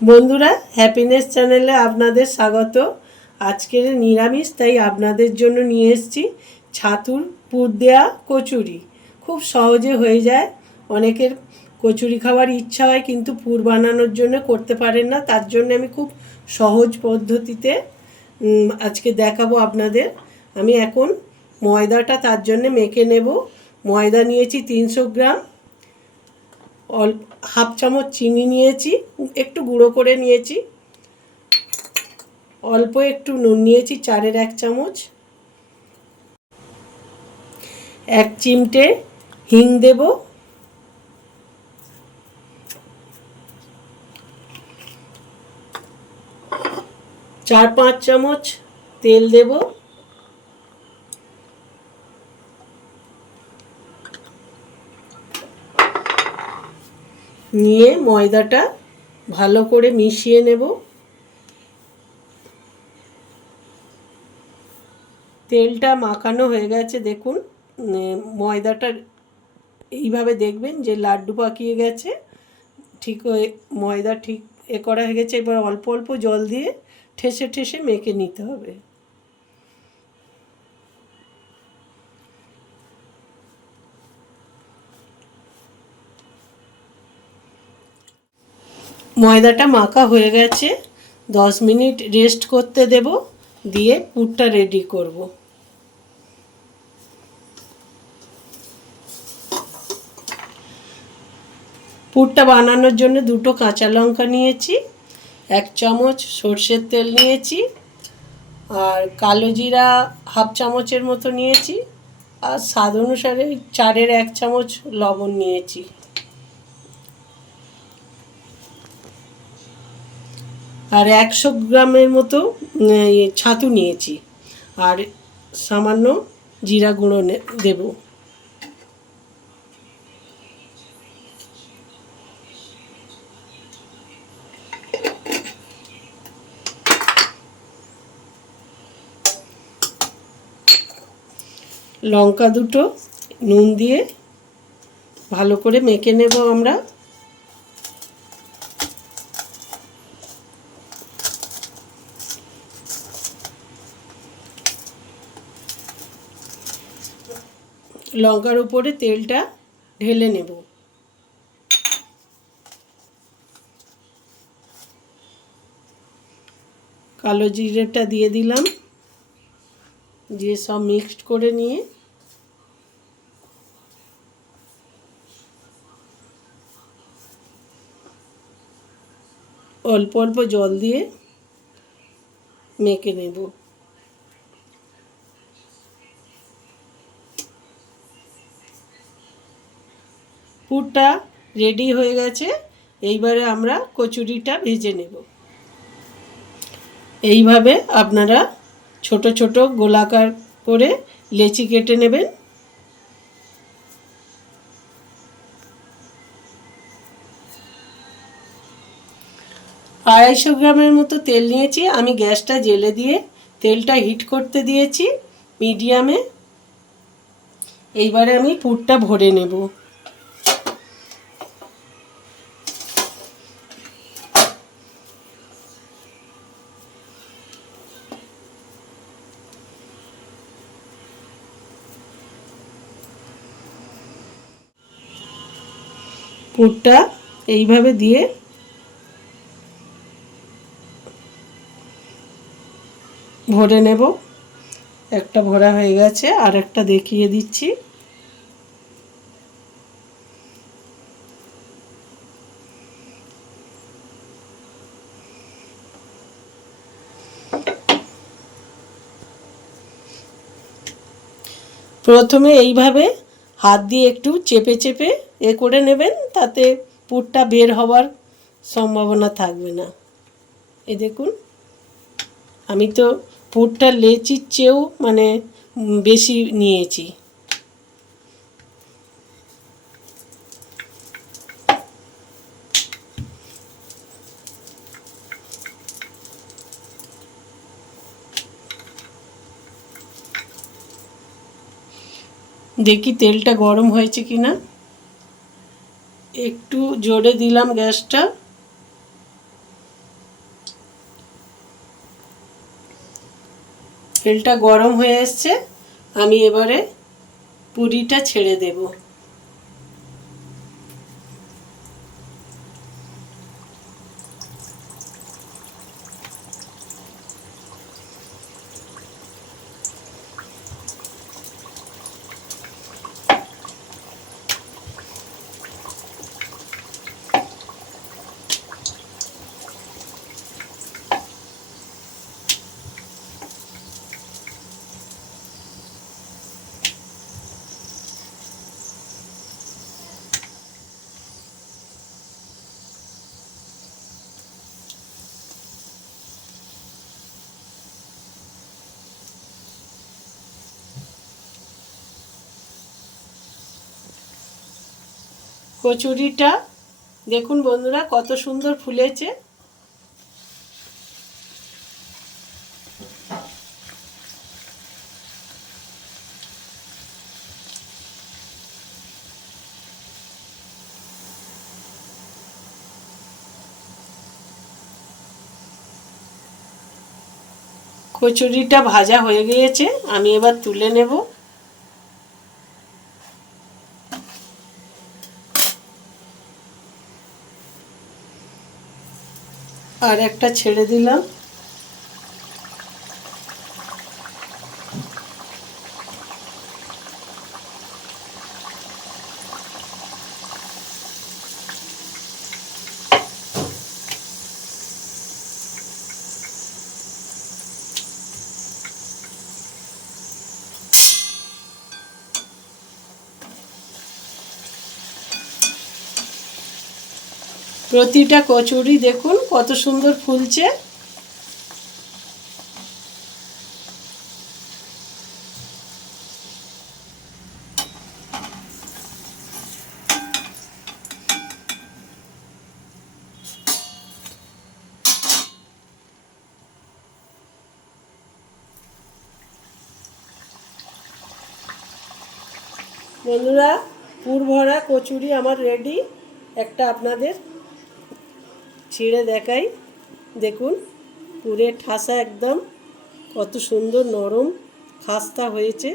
বন্ধুরা, হ্যাপিনেস চ্যানেলে আপনাদের স্বাগত। আজকের নিরামিষ, তাই আপনাদের জন্য নিয়ে এসেছি ছাতুর পুর দেওয়া কচুরি। খুব সহজে হয়ে যায়। অনেকের কচুরি খাওয়ার ইচ্ছা হয় কিন্তু পুর বানানোর জন্য করতে পারেন না, তার জন্য আমি খুব সহজ পদ্ধতিতে আজকে দেখাবো আপনাদের। আমি এখন ময়দাটা তার জন্য মেখে নেব। ময়দা নিয়েছি 300 গ্রাম, অল্প হাফ চামচ চিনি নিয়েছি, একটু গুঁড়ো করে নিয়েছি, অল্প একটু নুন নিয়েছি 1 চামচ, 1 চিমটে হিং দেব, চার 5 চামচ তেল দেব, নিয়ে ময়দাটা ভালো করে মিশিয়ে নেব। তেলটা মাখানো হয়ে গেছে, দেখুন ময়দাটা এইভাবে দেখবেন যে লাড্ডু পাকিয়ে গেছে, ঠিক ময়দা ঠিক করা হয়ে গেছে। এবার অল্প অল্প জল দিয়ে ঠেসে ঠেসে মেখে নিতে হবে। ময়দাটা মাখা হয়ে গেছে, 10 মিনিট রেস্ট করতে দেব, দিয়ে পুরটা রেডি করব। পুরটা বানানোর জন্য 2টো কাঁচা লঙ্কা নিয়েছি, 1 চামচ সর্ষের তেল নিয়েছি, আর কালো জিরা হাফ চামচের মতো নিয়েছি, আর স্বাদ অনুসারে 4-এর 1 চামচ লবণ নিয়েছি। আর 100 গ্রামের মতো ছাতু নিয়েছি, আর সামান্য জিরা গুঁড়ো দেব। লঙ্কা দুটো নুন দিয়ে ভালো করে মেখে নেব আমরা। লঙ্কার উপরে তেলটা ঢেলে নেব। কালো জিরেটা দিয়ে দিলাম, দিয়ে সব মিক্সড করে নিয়ে অল্প অল্প জল দিয়ে মেখে নেব। পুরটা রেডি হয়ে গেছে, এইবারে আমরা কচুরিটা ভেজে নেব। এইভাবে আপনারা ছোট ছোট গোলাকার করে লেচি কেটে নেবেন। 250 গ্রামের মতো তেল নিয়েছি, আমি গ্যাসটা জ্বেলে দিয়ে তেলটা হিট করতে দিয়েছি মিডিয়ামে। এইবারে আমি পুরটা ভরে নেব। পুরটা এইভাবে দিয়ে ভরে নেব। একটা ভরা হয়ে গেছে, আর একটা দেখিয়ে দিচ্ছি। প্রথমে এইভাবে হাত দিয়ে একটু চেপে চেপে করে নেবেন, তাতে পুরটা বের হওয়ার সম্ভাবনা থাকবে না। এই দেখুন, আমি তো পুরটা লেচির চেয়েও বেশি নিয়েছি। দেখি তেলটা গরম হয়েছে কিনা, একটু জোরে দিলাম গ্যাসটা। তেলটা গরম হয়ে এসছে, আমি এবারে পুরিটা ছেড়ে দেব। কচুরিটা দেখুন বন্ধুরা কত সুন্দর ফুলেছে। কচুরিটা ভাজা হয়ে গিয়েছে, আমি এবার তুলে নেব। আর একটা ছেড়ে দিলাম। প্রতিটা কচুরি দেখুন কত সুন্দর ফুলছে। বন্ধুরা পুর ভরা কচুরি আমার রেডি। একটা আপনাদের ছিঁড়ে দেখাই, দেখুন পুরের ঠাসা একদম কত সুন্দর নরম খাস্তা হয়েছে।